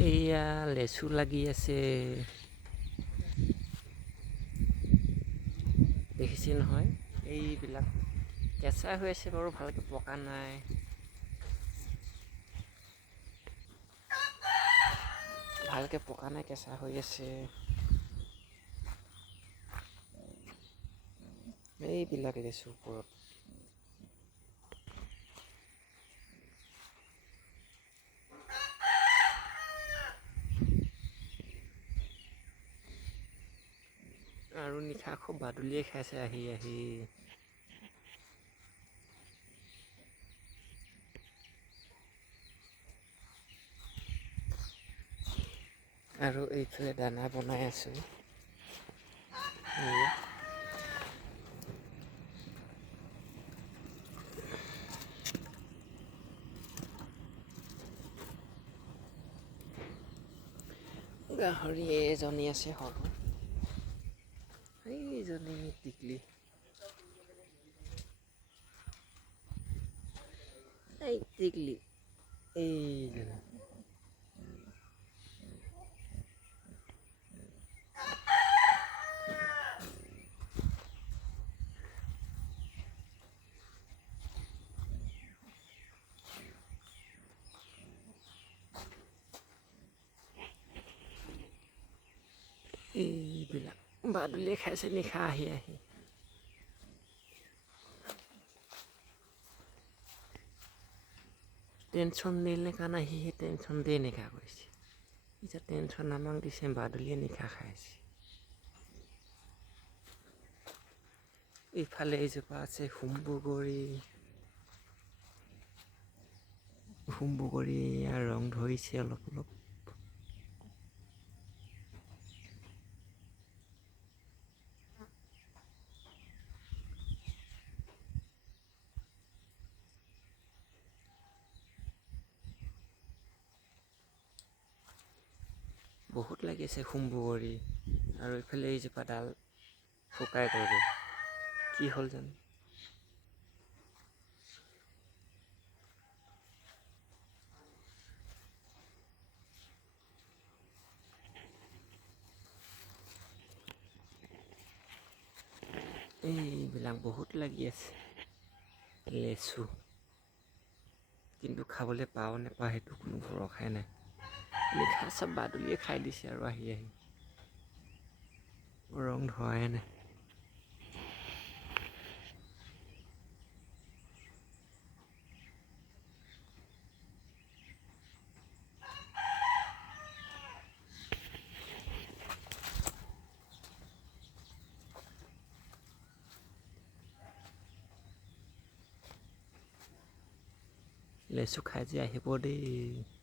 এয়া লেচু লাগি আছে দেখিছে নহয় এইবিলাক কেঁচা হৈ আছে বাৰু ভালকৈ পকা নাই ভালকৈ পকা নাই কেঁচা হৈ আছে এইবিলাক লেচু ওপৰত আৰু নিশা খুব বাদুলিয়ে খাইছে আহি আৰু এইফালে দানা বনাই আছোঁ গাহৰি এজনী আছে সৰু এইজনী টিকলি এই টিকলি এইজনী এইবিলাক বাদুলিয়ে খাইছে নিশা আহি টেনশ্যন দিলে কাৰণ আহি টেনশ্যন দিয়ে নিশা কৰিছে এতিয়া টেনশ্যন আমাক দিছে বাদুলিয়ে নিশা খাইছে ইফালে এজোপা আছে হুম্বগৰি ৰং ধৰিছে অলপ বহুত লাগিছে হুম্বগৰি আৰু এইফালে এইজোপা ডাল শুকাই গ'লগৈ কি হ'ল জানো এইবিলাক বহুত লাগি আছে লেচু কিন্তু খাবলৈ পাওঁ নেপাওঁ সেইটো কোনো ভৰসাই নাই নিশা চব বাদুলিয়ে খাই দিছে আৰু আহি ৰং ধৰাই নাই লেচু খাই যে আহিব দেই